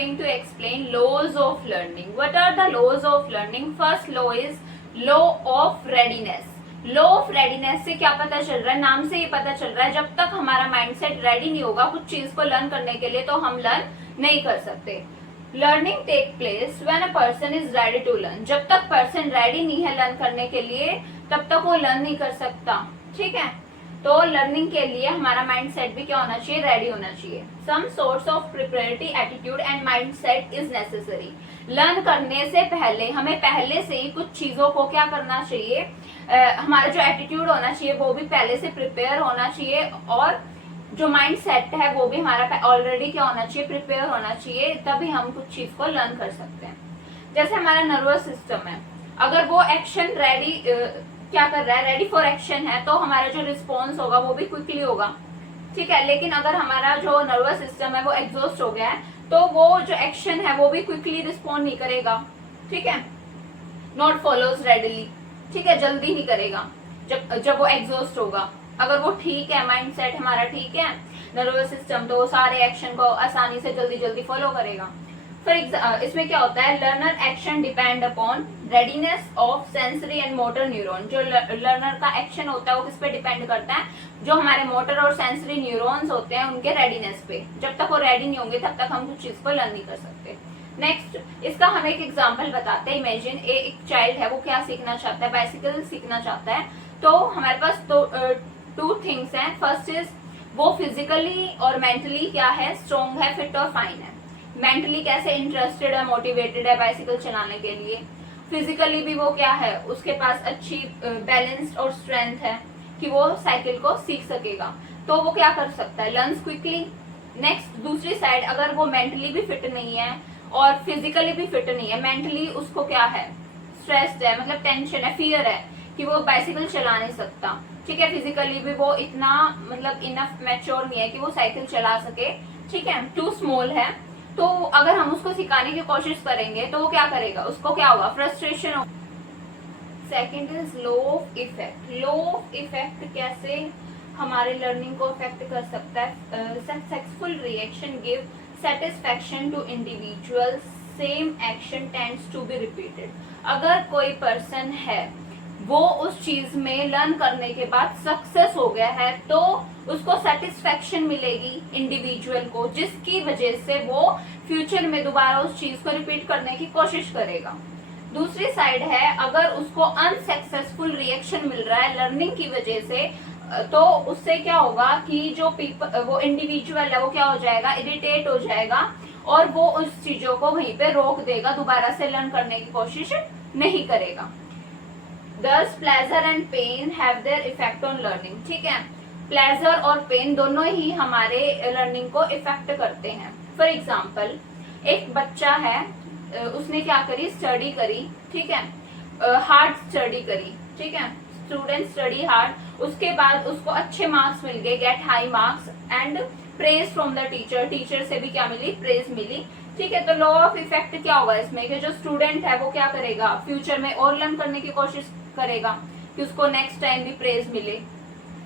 going to explain laws of learning. What are the laws of learning? First law is law of readiness. Law of readiness से क्या पता चल रहा है, नाम से ये पता चल रहा है जब तक हमारा माइंडसेट रेडी नहीं होगा कुछ चीज को लर्न करने के लिए तो हम लर्न नहीं कर सकते. Learning take place when a person is ready to learn. जब तक पर्सन रेडी नहीं है लर्न करने के लिए तब तक वो लर्न नहीं कर सकता. ठीक है, तो लर्निंग के लिए हमारा माइंडसेट भी क्या होना चाहिए, रेडी होना चाहिए. Some source of preparatory attitude and mindset is necessary. Learn करने से पहले हमें पहले से ही कुछ चीजों को क्या करना चाहिए, हमारा जो एटीट्यूड होना चाहिए वो भी पहले से प्रिपेयर होना चाहिए और जो माइंड सेट है वो भी हमारा ऑलरेडी क्या होना चाहिए, प्रिपेयर होना चाहिए. तभी हम कुछ चीज को लर्न कर सकते हैं. जैसे हमारा नर्वस सिस्टम है, अगर वो एक्शन रेडी क्या कर रहा है, रेडी फॉर एक्शन है, तो हमारा जो रिस्पॉन्स होगा वो भी क्विकली होगा. ठीक है, लेकिन अगर हमारा जो नर्वस सिस्टम है वो एग्जॉस्ट हो गया है तो वो जो एक्शन है वो भी क्विकली रिस्पॉन्ड नहीं करेगा. ठीक है, नॉट फॉलोज रेडीली. ठीक है, जल्दी नहीं करेगा जब वो एग्जॉस्ट होगा. अगर वो ठीक है, माइंड सेट हमारा ठीक है, नर्वस सिस्टम, तो वो सारे एक्शन को आसानी से जल्दी जल्दी फॉलो करेगा. फॉर इसमें क्या होता है, learner action depend upon readiness of sensory and motor neuron. जो लर्नर का एक्शन होता है वो किस पे डिपेंड करता है, जो हमारे मोटर और सेंसरी न्यूरॉन्स होते हैं उनके रेडीनेस पे. जब तक वो रेडी नहीं होंगे तब तक हम कुछ चीज को लर्न नहीं कर सकते. नेक्स्ट, इसका हम एक एग्जांपल बताते हैं. इमेजिन एक चाइल्ड है, वो क्या सीखना चाहता है, बाइसिकल सीखना चाहता है. तो हमारे पास टू थिंग्स हैं. फर्स्ट इज वो फिजिकली और मेंटली क्या है, स्ट्रॉन्ग है, फिट और फाइन है. मेंटली कैसे इंटरेस्टेड है, मोटिवेटेड है बाइसिकल चलाने के लिए. फिजिकली भी वो क्या है, उसके पास अच्छी बैलेंस्ड और स्ट्रेंथ है कि वो साइकिल को सीख सकेगा. तो वो क्या कर सकता है, लर्न्स क्विकली. नेक्स्ट, दूसरी साइड, अगर वो मेंटली भी फिट नहीं है और फिजिकली भी फिट नहीं है, मेंटली उसको क्या है, स्ट्रेस्ड है, मतलब टेंशन है, फियर है कि वो बाइसिकल चला नहीं सकता. ठीक है, फिजिकली भी वो इतना मतलब इनफ मैच्योर नहीं है कि वो साइकिल चला सके. ठीक है, टू स्मॉल है. तो अगर हम उसको सिखाने की कोशिश करेंगे तो वो क्या करेगा, उसको क्या होगा, फ्रस्ट्रेशन होगा. Second is law of effect. Law of effect कैसे हमारे लर्निंग को इफेक्ट कर सकता है. Successful reaction give satisfaction to individual, same action tends to be repeated. अगर कोई पर्सन है वो उस चीज में लर्न करने के बाद सक्सेस हो गया है तो उसको सेटिस्फैक्शन मिलेगी इंडिविजुअल को, जिसकी वजह से वो फ्यूचर में दोबारा उस चीज को रिपीट करने की कोशिश करेगा. दूसरी साइड है, अगर उसको अनसक्सेसफुल रिएक्शन मिल रहा है लर्निंग की वजह से, तो उससे क्या होगा कि जो वो इंडिविजुअल है वो क्या हो जाएगा, इरिटेट हो जाएगा और वो उस चीजों को वहीं पे रोक देगा, दोबारा से लर्न करने की कोशिश नहीं करेगा. Thus, pleasure and pain have their effect on learning. ठीक है, प्लेजर और पेन दोनों ही हमारे लर्निंग को इफेक्ट करते हैं. फॉर एग्जाम्पल, एक बच्चा है, उसने क्या करी, स्टडी करी. ठीक है, हार्ड स्टडी करी. ठीक है, स्टूडेंट स्टडी हार्ड, उसके बाद उसको अच्छे मार्क्स मिल गए, get high marks and praise from the teacher. Teacher से भी क्या मिली, प्रेज मिली. ठीक है, तो लॉ ऑफ इफेक्ट क्या होगा इसमें कि जो स्टूडेंट है वो क्या करेगा, फ्यूचर में और लर्न करने की कोशिश करेगा कि उसको नेक्स्ट टाइम भी प्रेज मिले.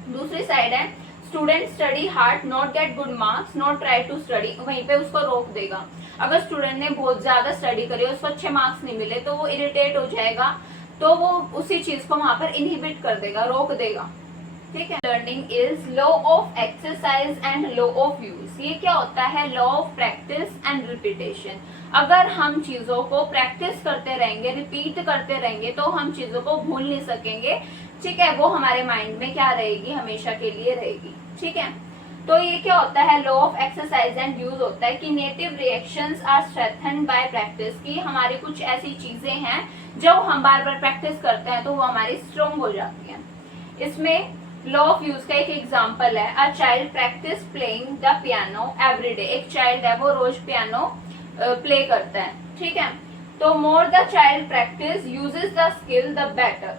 दूसरी साइड है, student study hard, not get good marks, not try to study, वहीं पे उसको रोक देगा. अगर स्टूडेंट ने बहुत ज्यादा स्टडी करी, उसको अच्छे मार्क्स नहीं मिले तो वो इरिटेट हो जाएगा, तो वो उसी चीज को वहां पर इनहिबिट कर देगा, रोक देगा. ठीक है, learning is law of exercise and law of use. ये क्या होता है, law of practice and repetition. अगर हम चीजों को प्रैक्टिस करते रहेंगे, रिपीट करते रहेंगे, तो हम चीजों को भूल नहीं सकेंगे. ठीक है, वो हमारे माइंड में क्या रहेगी, हमेशा के लिए रहेगी. ठीक है, तो ये क्या होता है, law of exercise and use होता है कि native reactions are strengthened by practice. की हमारी कुछ ऐसी चीजें हैं जब हम बार बार प्रैक्टिस करते हैं तो वो हमारी स्ट्रॉन्ग हो जाती हैं. इसमें लॉ ऑफ यूज का एक एग्जाम्पल है, a child practice playing the piano every day. एक चाइल्ड है वो रोज पियानो प्ले करता है. ठीक है, तो more the child practice uses the skill the better.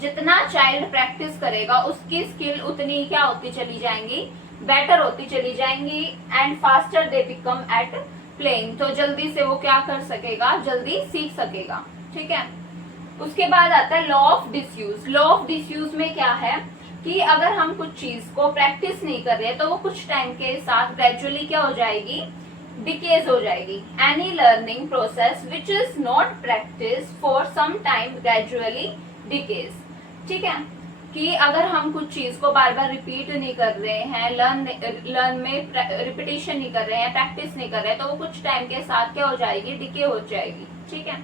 जितना चाइल्ड प्रैक्टिस करेगा उसकी स्किल उतनी क्या होती चली जाएंगी, बेटर होती चली जाएंगी. And faster they become eight playing, तो जल्दी से वो क्या कर सकेगा, जल्दी सीख सकेगा. ठीक है, उसके बाद आता है law of disuse. Law of disuse में क्या है कि अगर हम कुछ चीज को प्रैक्टिस नहीं कर रहे तो वो कुछ टाइम के साथ ग्रेजुअली क्या हो जाएगी, डिकेज हो जाएगी। Any learning process which is not practice for some time gradually decays. ठीक है, कि अगर हम कुछ चीज को बार बार रिपीट नहीं कर रहे हैं, लर्न में रिपीटेशन नहीं कर रहे हैं, प्रैक्टिस नहीं कर रहे हैं, तो वो कुछ टाइम के साथ क्या हो जाएगी, डिके हो जाएगी। ठीक है,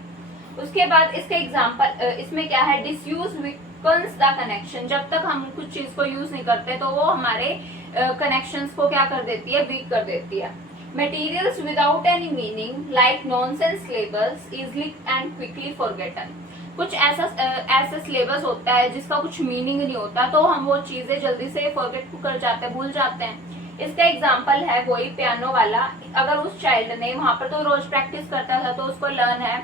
उसके बाद इसका एग्जांपल इसमें क्या है, डिसयूज वीकन्स द कनेक्शन। जब तक हम कुछ चीज को यूज नहीं करते तो वो हमारे कनेक्शंस को क्या कर देती है, वीक कर देती है। Materials without any meaning like nonsense labels easily and quickly forgotten. कुछ ऐसा सिलेबस होता है जिसका कुछ मीनिंग नहीं होता, तो हम वो चीजें जल्दी से फॉरगेट कर जाते हैं, भूल जाते हैं। इसका एग्जांपल है वही पियानो वाला। अगर उस चाइल्ड ने वहां पर तो रोज प्रैक्टिस करता था तो उसको लर्न है,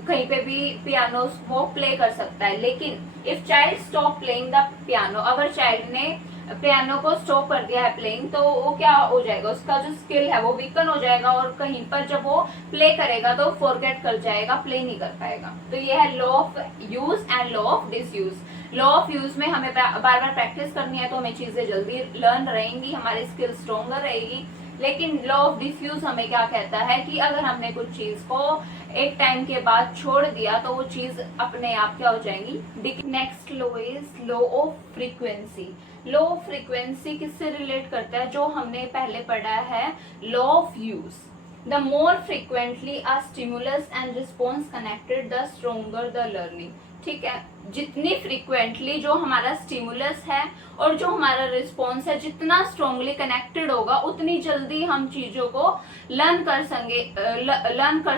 कहीं पे भी पियानो वो प्ले कर सकता है। लेकिन if child stop playing the piano, अगर चाइल्ड ने पियानो को स्टॉप कर दिया है प्लेइंग, तो वो क्या हो जाएगा, उसका जो स्किल है वो वीकन हो जाएगा और कहीं पर जब वो प्ले करेगा तो फॉरगेट कर जाएगा, प्ले नहीं कर पाएगा। तो ये है law of use and law of disuse. Law of use में हमें बार बार प्रैक्टिस करनी है तो हमें चीजें जल्दी लर्न रहेंगी, हमारी स्किल स्ट्रोंगर रहेगी। लेकिन लॉ ऑफ डिसयूज हमें क्या कहता है कि अगर हमने कुछ चीज को एक टाइम के बाद छोड़ दिया तो वो चीज अपने आप क्या हो जाएंगी। Next law is law of frequency. Law of frequency किससे रिलेट करता है, जो हमने पहले पढ़ा है law of use. The more frequently a stimulus and response connected the stronger the learning. ठीक है, जितनी फ्रीक्वेंटली जो हमारा स्टिमुलस है और जो हमारा रिस्पॉन्स है जितना स्ट्रांगली कनेक्टेड होगा, उतनी जल्दी हम चीजों को लर्न कर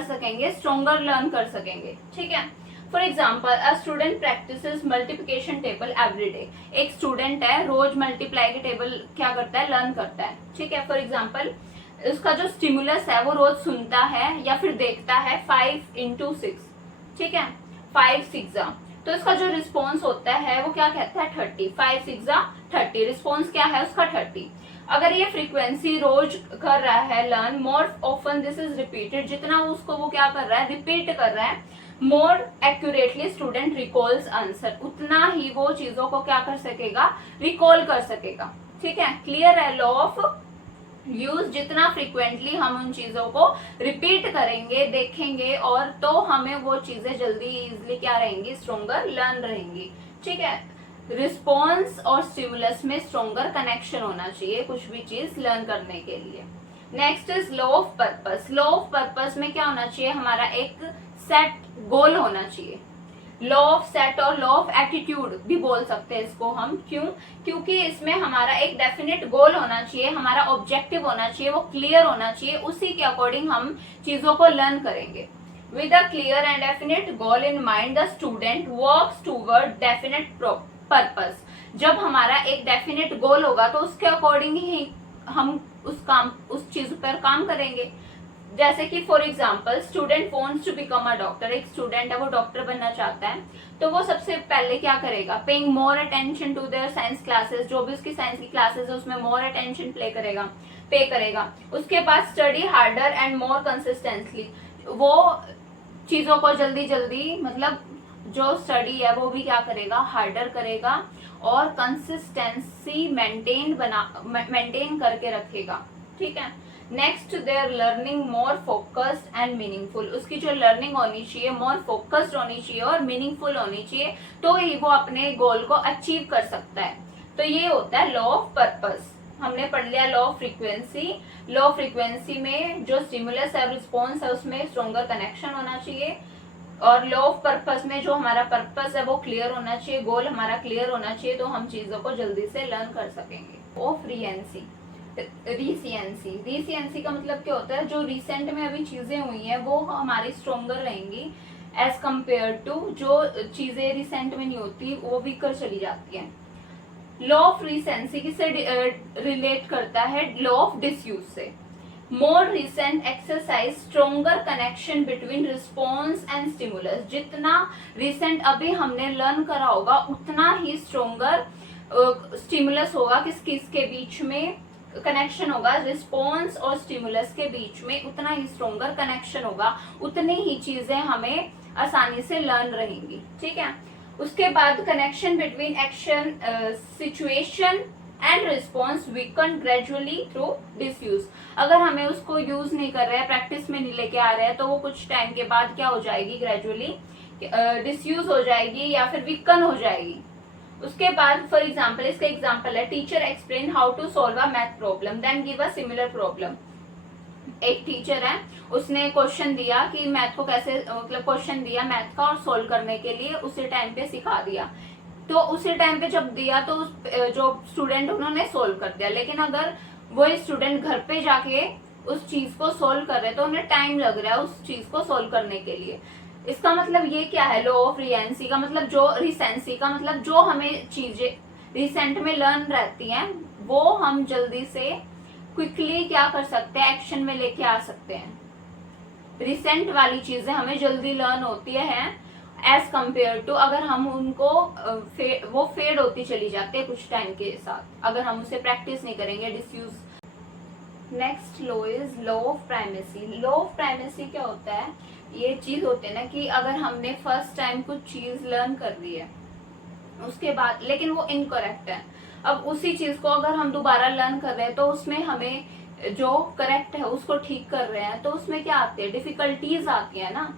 सकेंगे, स्ट्रोंगर लर्न कर सकेंगे। ठीक है, for example a student practices multiplication table every day. एक स्टूडेंट है, रोज मल्टीप्लाई के टेबल क्या करता है, लर्न करता है। ठीक है, फॉर एग्जाम्पल उसका जो स्टिमुलस है वो रोज सुनता है या फिर देखता है 5 into 6। ठीक है, 5 6 तो इसका जो रिस्पॉन्स होता है वो क्या कहता है 30। 5 6 30, रिस्पॉन्स क्या है उसका 30। अगर ये फ्रीक्वेंसी रोज कर रहा है learn, more often this is repeated, जितना उसको वो क्या कर रहा है, रिपीट कर रहा है, मोर एक्यूरेटली स्टूडेंट रिकॉल्स आंसर, उतना ही वो चीजों को क्या कर सकेगा, रिकॉल कर सकेगा। ठीक है, क्लियर है लॉ ऑफ यूज। जितना फ्रीक्वेंटली हम उन चीजों को रिपीट करेंगे, देखेंगे, और तो हमें वो चीजें जल्दी इजिली क्या रहेंगी, स्ट्रोंगर लर्न रहेंगी। ठीक है, रिस्पॉन्स और स्टिमुलस में स्ट्रोंगर कनेक्शन होना चाहिए कुछ भी चीज लर्न करने के लिए। Next is law of purpose. Law of purpose में क्या होना चाहिए, हमारा एक सेट गोल होना चाहिए। लॉ ऑफ सेट और लॉ ऑफ एटीट्यूड भी बोल सकते हैं इसको हम, क्यों, क्योंकि इसमें हमारा एक डेफिनेट गोल होना चाहिए, हमारा ऑब्जेक्टिव होना चाहिए, वो क्लियर होना चाहिए, उसी के अकॉर्डिंग हम चीजों को लर्न करेंगे। With a clear and definite goal in mind the student works toward definite purpose. जब हमारा एक डेफिनेट गोल होगा तो उसके अकॉर्डिंग ही हम उस चीज पर काम करेंगे। जैसे कि for example student wants to become a doctor, एक स्टूडेंट है वो डॉक्टर बनना चाहता है, तो वो सबसे पहले क्या करेगा, paying more attention to their science classes, जो भी उसकी साइंस की क्लासेस है उसमें मोर अटेंशन पे करेगा। उसके बाद study harder and more consistently, वो चीजों को जल्दी मतलब जो स्टडी है वो भी क्या करेगा, हार्डर करेगा और कंसिस्टेंसी मेंटेन करके रखेगा। ठीक है, next there learning more focused and meaningful, उसकी जो लर्निंग होनी चाहिए मोर फोकस्ड होनी चाहिए और मीनिंगफुल होनी चाहिए, तो ही वो अपने गोल को अचीव कर सकता है। तो ये होता है लॉ ऑफ पर्पस। हमने पढ़ लिया law of frequency. Law of frequency में जो स्टिमुलस है रिस्पॉन्स है उसमें स्ट्रोंगर कनेक्शन होना चाहिए, और लॉ ऑफ पर्पस में जो हमारा पर्पस है वो क्लियर होना चाहिए, गोल हमारा क्लियर होना चाहिए, तो हम चीजों को जल्दी से लर्न कर सकेंगे। ऑफ रीसियंसी का मतलब क्या होता है, जो रिसेंट में अभी चीजें हुई हैं वो हमारी स्ट्रोंगर रहेंगी एज कंपेयर टू जो चीजें रिसेंट में नहीं होती, वो वीकर चली जाती हैं। लॉ ऑफ रीसेंसी किससे रिलेट करता है, लॉ ऑफ डिसयूज से। More recent exercise stronger connection between response and stimulus, जितना रिसेंट अभी हमने लर्न करा होगा उतना ही स्ट्रोंगर स्टिमुलस होगा, किसके बीच में कनेक्शन होगा, रिस्पॉन्स और स्टिमुलस के बीच में उतना ही स्ट्रोंगर कनेक्शन होगा, उतनी ही चीजें हमें आसानी से लर्न रहेंगी। ठीक है, उसके बाद connection between action situation and response weaken gradually through disuse. अगर हमें उसको यूज नहीं कर रहे हैं, प्रैक्टिस में नहीं लेके आ रहे हैं, तो वो कुछ टाइम के बाद क्या हो जाएगी, ग्रेजुअली डिसयूज हो जाएगी या फिर वीकन हो जाएगी। उसके बाद फॉर एग्जाम्पल, इसका एग्जाम्पल है teacher explain how to solve a math problem then give a similar problem. एक टीचर है, उसने क्वेश्चन दिया कि मैथ को कैसे, मतलब क्वेश्चन दिया मैथ का और सोल्व करने के लिए, उसी टाइम पे सिखा दिया। तो उसी टाइम पे जब दिया तो जो स्टूडेंट उन्होंने सोल्व कर दिया। लेकिन अगर वो स्टूडेंट घर पे जाके उस चीज को सोल्व कर रहे तो उन्हें टाइम लग रहा है उस चीज को सोल्व करने के लिए। इसका मतलब ये क्या है, लॉ ऑफ रिसेंसी का मतलब, जो रिसेंसी का मतलब जो हमें चीजें रिसेंट में लर्न रहती हैं वो हम जल्दी से क्विकली क्या कर सकते हैं, एक्शन में लेके आ सकते हैं। रिसेंट वाली चीजें हमें जल्दी लर्न होती है एज कंपेयर टू अगर हम उनको वो फेड होती चली जाती है कुछ टाइम के साथ, अगर हम उसे प्रैक्टिस नहीं करेंगे, disuse. Next law is law of primacy. Law of primacy क्या होता है, ये चीज होती है ना कि अगर हमने फर्स्ट टाइम कुछ चीज लर्न कर ली है उसके बाद लेकिन वो इनकरेक्ट है, अब उसी चीज को अगर हम दोबारा लर्न कर रहे हैं तो उसमें हमें जो करेक्ट है उसको ठीक कर रहे हैं, तो उसमें क्या आती है, डिफिकल्टीज आती है ना।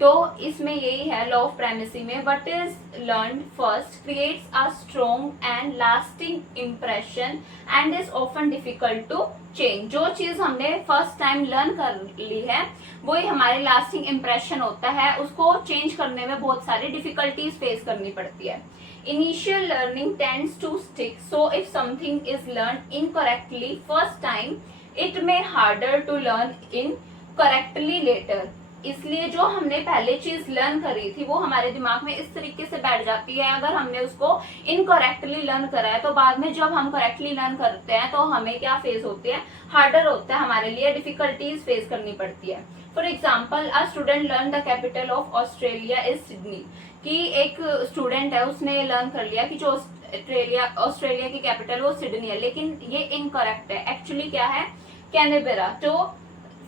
तो इसमें यही है लॉ ऑफ प्राइमेसी में, what is learn first creates a strong and lasting impression and is often difficult to change. जो चीज हमने फर्स्ट टाइम लर्न कर ली है वही हमारे लास्टिंग इम्प्रेशन होता है, उसको चेंज करने में बहुत सारी डिफिकल्टीज फेस करनी पड़ती है। Initial learning tends to stick, so if something is learned incorrectly first time, it may harder to learn incorrectly later. इसलिए जो हमने पहले चीज लर्न करी थी वो हमारे दिमाग में इस तरीके से बैठ जाती है, अगर हमने उसको इनकरेक्टली लर्न करा है तो बाद में जब हम करेक्टली लर्न करते हैं तो हमें क्या फेस होती है, हार्डर होता है, हमारे लिए डिफिकल्टीज फेस करनी पड़ती है। For example, a student learn the capital of Australia is Sydney. कि एक स्टूडेंट है उसने लर्न कर लिया कि जो ऑस्ट्रेलिया की कैपिटल वो सिडनी है, लेकिन ये इनकरेक्ट है, एक्चुअली क्या है, कैनबेरा। तो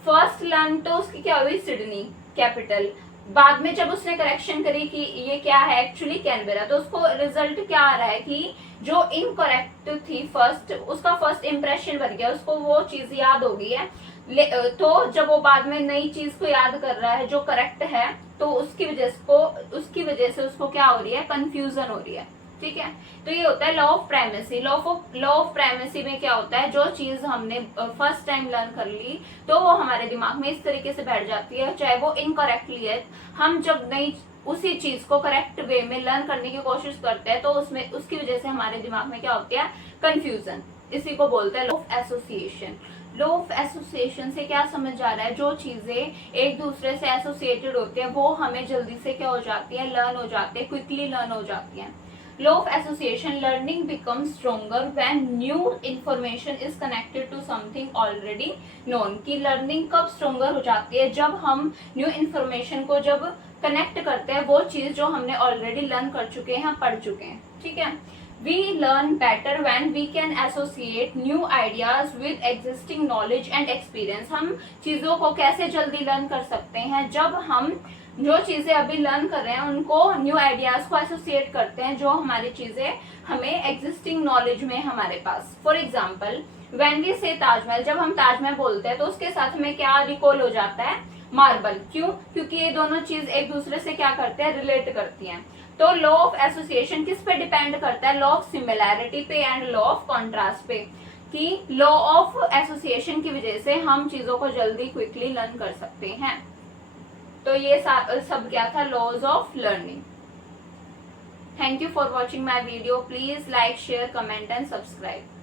फर्स्ट लर्न तो उसकी क्या हुई, सिडनी कैपिटल, बाद में जब उसने करेक्शन करी कि ये क्या है, एक्चुअली कैनबेरा, तो उसको रिजल्ट क्या आ रहा है कि जो इनकरेक्ट थी फर्स्ट, उसका फर्स्ट इंप्रेशन बन गया, उसको वो चीज याद हो गई है। तो जब वो बाद में नई चीज को याद कर रहा है जो करेक्ट है, तो उसकी वजह से उसको क्या हो रही है, कंफ्यूजन हो रही है। ठीक है, तो ये होता है law of primacy. Law of primacy में क्या होता है, जो चीज हमने फर्स्ट टाइम लर्न कर ली तो वो हमारे दिमाग में इस तरीके से बैठ जाती है, चाहे वो इनकरेक्टली है। हम जब नई उसी चीज को करेक्ट वे में लर्न करने की कोशिश करते हैं तो उसमें उसकी वजह से हमारे दिमाग में क्या होती है, कंफ्यूजन। इसी को बोलते हैं law of association. Law of association से क्या समझ आ रहा है, जो चीजें एक दूसरे से एसोसिएटेड होती है वो हमें जल्दी से क्या हो जाती है, लर्न हो जाती है, क्विकली लर्न हो जाती है। Law of association, learning becomes stronger when new information is connected to something already known. की लर्निंग कब स्ट्रोंगर हो जाती है, जब हम न्यू इंफॉर्मेशन को जब कनेक्ट करते हैं वो चीज जो हमने ऑलरेडी लर्न कर चुके हैं, पढ़ चुके हैं। ठीक है, we learn better when we can associate new ideas with existing knowledge and experience। हम चीजों को कैसे जल्दी लर्न कर सकते हैं, जब हम जो चीजें अभी लर्न कर रहे हैं उनको न्यू आइडियाज को एसोसिएट करते हैं जो हमारी चीजें हमें एग्जिस्टिंग नॉलेज में हमारे पास। फॉर एग्जाम्पल, व्हेन वी से ताजमहल, जब हम ताजमहल बोलते हैं तो उसके साथ में क्या रिकॉल हो जाता है, मार्बल। क्यों, क्योंकि ये दोनों चीज एक दूसरे से क्या करते हैं, रिलेट करती हैं। तो लॉ ऑफ एसोसिएशन किस पे डिपेंड करता है, लॉ ऑफ सिमिलैरिटी पे एंड लॉ ऑफ कॉन्ट्रास्ट पे। कि लॉ ऑफ एसोसिएशन की वजह से हम चीजों को जल्दी क्विकली लर्न कर सकते हैं। तो ये सब क्या था, laws of learning. Thank you for watching my video. Please like, share, comment and subscribe.